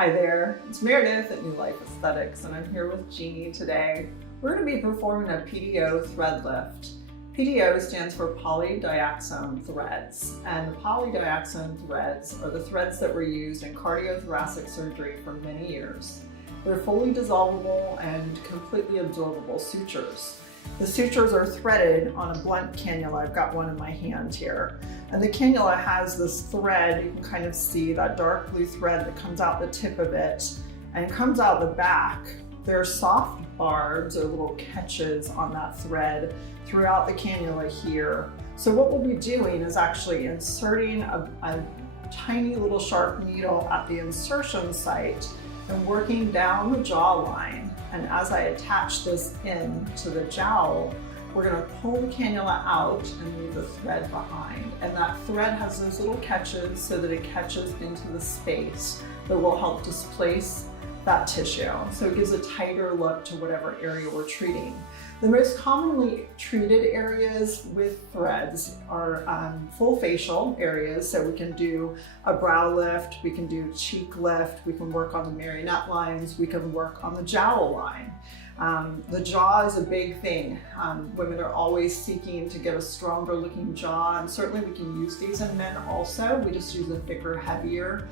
Hi there, it's Meredith at New Life Aesthetics, and I'm here with Jeannie today. We're going to be performing a PDO thread lift. PDO stands for polydiaxone threads, and the polydiaxone threads are the threads that were used in cardiothoracic surgery for many years. They're fully dissolvable and completely absorbable sutures. The sutures are threaded on a blunt cannula. I've got one in my hand here. And the cannula has this thread, you can kind of see that dark blue thread that comes out the tip of it and comes out the back. There are soft barbs or little catches on that thread throughout the cannula here. So what we'll be doing is actually inserting a tiny little sharp needle at the insertion site and working down the jawline. And as I attach this in to the jowl, we're going to pull the cannula out and leave the thread behind. And that thread has those little catches so that it catches into the space that will help displace that tissue. So it gives a tighter look to whatever area we're treating. The most commonly treated areas with threads are full facial areas. So we can do a brow lift, we can do cheek lift, we can work on the marionette lines, we can work on the jowl line. The jaw is a big thing. Women are always seeking to get a stronger looking jaw, and certainly we can use these in men also. We just use a thicker, heavier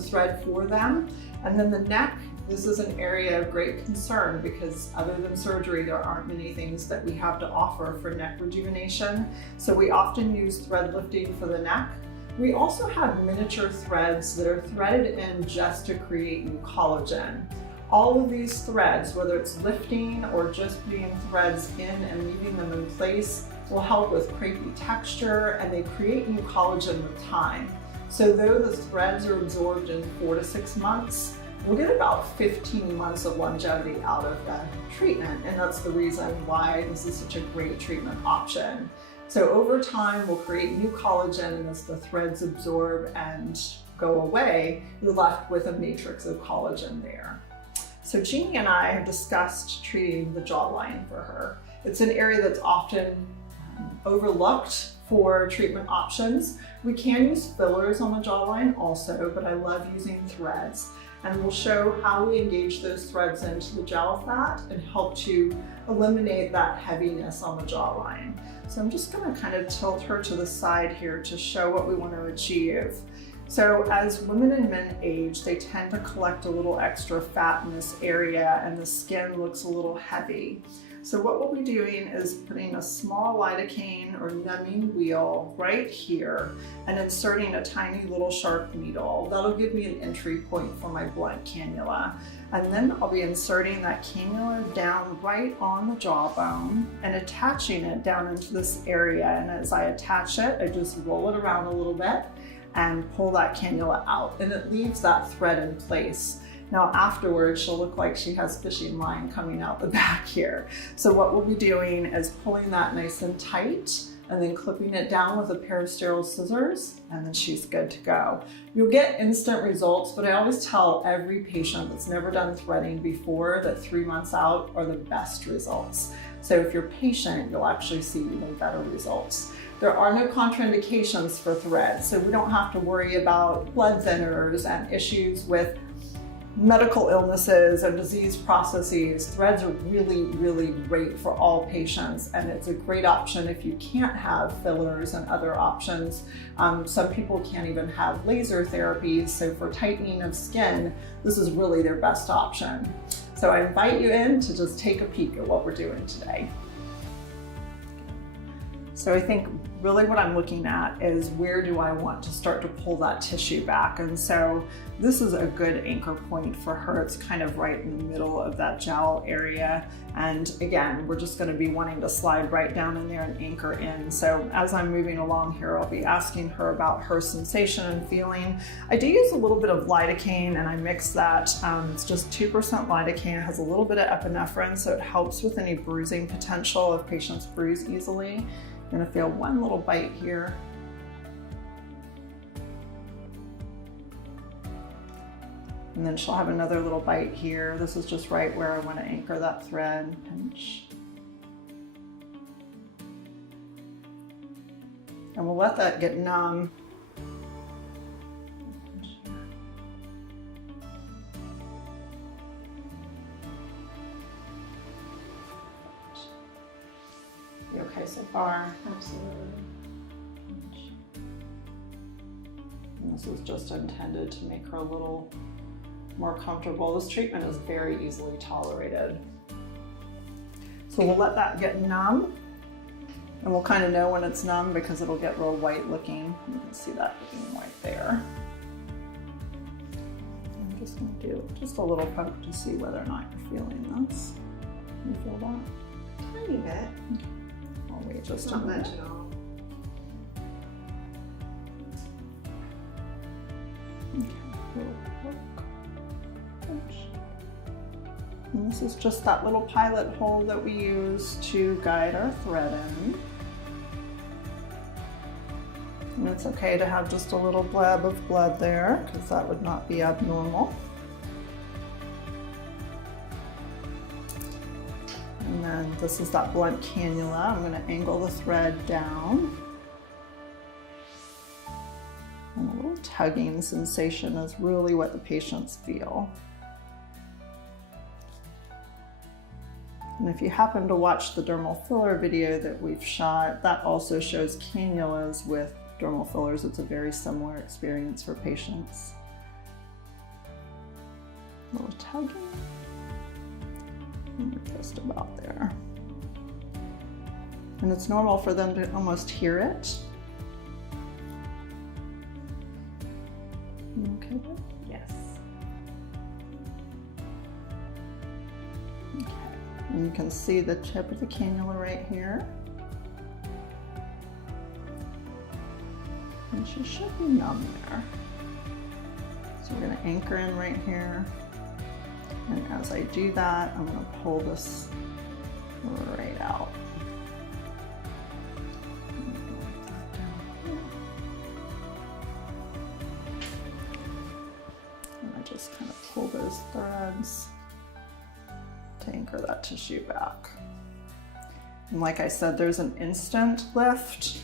thread for them. And then the neck, this is an area of great concern because other than surgery, there aren't many things that we have to offer for neck rejuvenation. So we often use thread lifting for the neck. We also have miniature threads that are threaded in just to create new collagen. All of these threads, whether it's lifting or just putting threads in and leaving them in place, will help with crepey texture, and they create new collagen with time. So though the threads are absorbed in 4 to 6 months, we'll get about 15 months of longevity out of the treatment, and that's the reason why this is such a great treatment option. So over time, we'll create new collagen, and as the threads absorb and go away, you're left with a matrix of collagen there. So Jeannie and I have discussed treating the jawline for her. It's an area that's often overlooked for treatment options. We can use fillers on the jawline also, but I love using threads. And we'll show how we engage those threads into the jowl fat and help to eliminate that heaviness on the jawline. So I'm just gonna kind of tilt her to the side here to show what we want to achieve. So as women and men age, they tend to collect a little extra fat in this area and the skin looks a little heavy. So what we'll be doing is putting a small lidocaine or numbing wheel right here and inserting a tiny little sharp needle. That'll give me an entry point for my blunt cannula. And then I'll be inserting that cannula down right on the jawbone and attaching it down into this area. And as I attach it, I just roll it around a little bit and pull that cannula out, and it leaves that thread in place. Now afterwards, she'll look like she has fishing line coming out the back here. So what we'll be doing is pulling that nice and tight and then clipping it down with a pair of sterile scissors, and then she's good to go. You'll get instant results, but I always tell every patient that's never done threading before that 3 months out are the best results. So if you're patient, you'll actually see even better results. There are no contraindications for threads, so we don't have to worry about blood thinners and issues with medical illnesses and disease processes. Threads are really, really great for all patients, and it's a great option if you can't have fillers and other options. Some people can't even have laser therapies, so for tightening of skin, this is really their best option. So I invite you in to just take a peek at what we're doing today. So I think really what I'm looking at is where do I want to start to pull that tissue back? And so this is a good anchor point for her. It's kind of right in the middle of that jowl area. And again, we're just going to be wanting to slide right down in there and anchor in. So as I'm moving along here, I'll be asking her about her sensation and feeling. I do use a little bit of lidocaine, and I mix that. It's just 2% lidocaine. It has a little bit of epinephrine, so it helps with any bruising potential if patients bruise easily. I'm gonna feel one little bite here. And then she'll have another little bite here. This is just right where I want to anchor that thread. Pinch. And we'll let that get numb. okay so far? Absolutely. And this is just intended to make her a little more comfortable. This treatment is very easily tolerated. So we'll let that get numb, and we'll kind of know when it's numb because it'll get real white looking. You can see that looking white there. I'm just going to do just a little poke to see whether or not you're feeling this. You feel that? Tiny bit. I'll wait just a Not minute. much at all. Okay, little poke. And this is just that little pilot hole that we use to guide our thread in. And it's okay to have just a little blab of blood there, because that would not be abnormal. And then this is that blunt cannula. I'm going to angle the thread down. And a little tugging sensation is really what the patients feel. And if you happen to watch the dermal filler video that we've shot, that also shows cannulas with dermal fillers. It's a very similar experience for patients. A little tugging. And we're just about there. And it's normal for them to almost hear it. Okay. Yes. Okay. And you can see the tip of the cannula right here. And she should be numb there. So we're going to anchor in right here. And as I do that, I'm going to pull this right out. And I just kind of pull those threads to anchor that tissue back. And like I said, there's an instant lift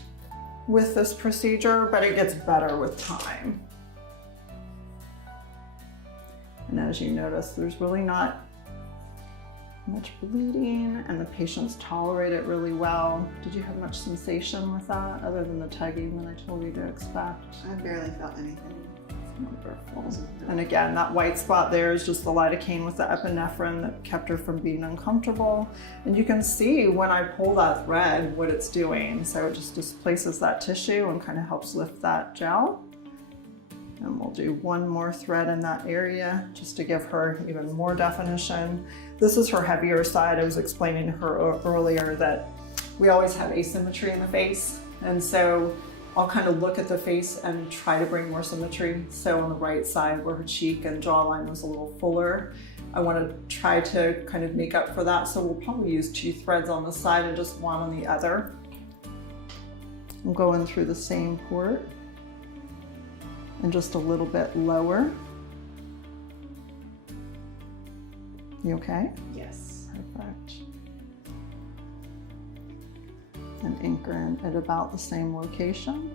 with this procedure, but it gets better with time. And as you notice, there's really not much bleeding, and the patients tolerate it really well. Did you have much sensation with that, other than the tugging that I told you to expect? I barely felt anything. Wonderful. And again, that white spot there is just the lidocaine with the epinephrine that kept her from being uncomfortable. And you can see when I pull that thread what it's doing. So it just displaces that tissue and kind of helps lift that gel. And we'll do one more thread in that area just to give her even more definition. This is her heavier side. I was explaining to her earlier that we always have asymmetry in the face. And so I'll kind of look at the face and try to bring more symmetry. So on the right side where her cheek and jawline was a little fuller, I want to try to kind of make up for that. So we'll probably use 2 threads on the side and just one on the other. I'm going through the same port and just a little bit lower. You okay? Yes. Perfect. And anchor in at about the same location.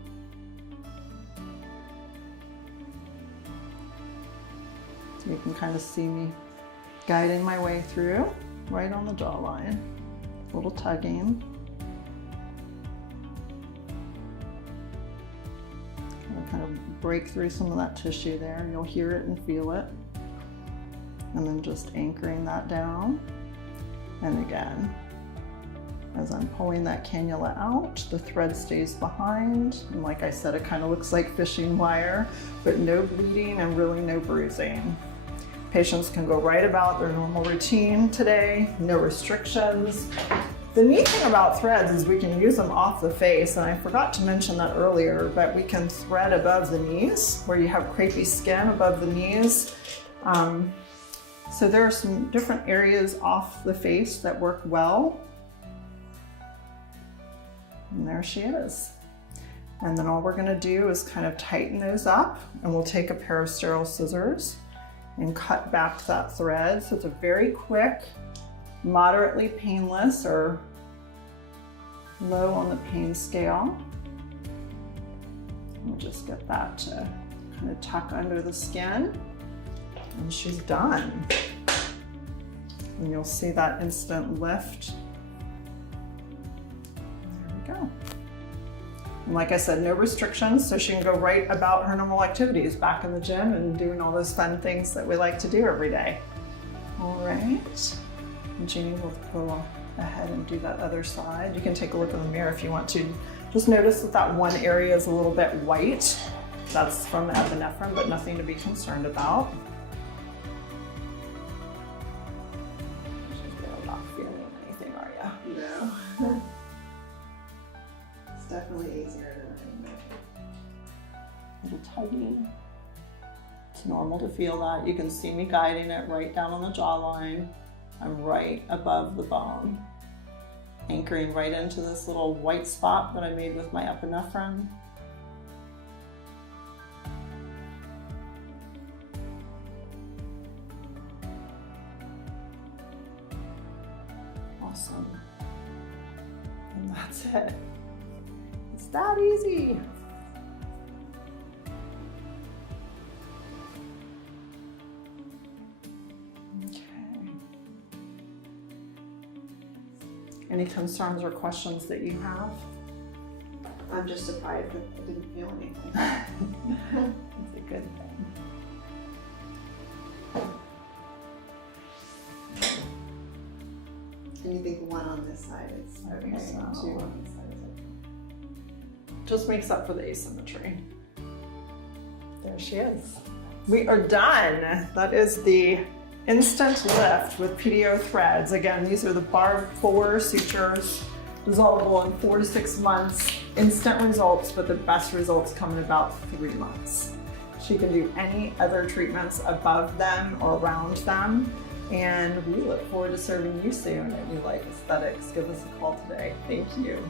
So you can kind of see me guiding my way through, right on the jawline. A little tugging. Kind of break through some of that tissue there. You'll hear it and feel it. And then just anchoring that down. And again, as I'm pulling that cannula out, the thread stays behind. And like I said, it kind of looks like fishing wire, but no bleeding and really no bruising. Patients can go right about their normal routine today, no restrictions. The neat thing about threads is we can use them off the face, and I forgot to mention that earlier, but we can thread above the knees, where you have crepey skin above the knees. So there are some different areas off the face that work well. And there she is. And then all we're gonna do is kind of tighten those up, and we'll take a pair of sterile scissors and cut back that thread. So it's a very quick, moderately painless, or low on the pain scale. We'll just get that to kind of tuck under the skin, and she's done. And you'll see that instant lift. And like I said, no restrictions, so she can go right about her normal activities, back in the gym and doing all those fun things that we like to do every day. All right, and Jeannie will go ahead and do that other side. You can take a look in the mirror if you want to. Just notice that that one area is a little bit white. That's from the epinephrine, but nothing to be concerned about. You're not feeling anything, are you? No. It's definitely easier than A little tighty. It's normal to feel that. You can see me guiding it right down on the jawline. I'm right above the bone, anchoring right into this little white spot that I made with my epinephrine. Awesome. And that's it. It's that easy. Any concerns or questions that you have? I'm just surprised that I didn't feel anything. It's a good thing. And you think one on this side is okay, So- two on this side is okay. Just makes up for the asymmetry. There she is. We are done. That is the instant lift with PDO threads. Again, these are the bar 4 sutures, dissolvable in 4 to 6 months. Instant results, but the best results come in about 3 months. She can do any other treatments above them or around them. And we look forward to serving you soon at New Life Aesthetics. Give us a call today. Thank you.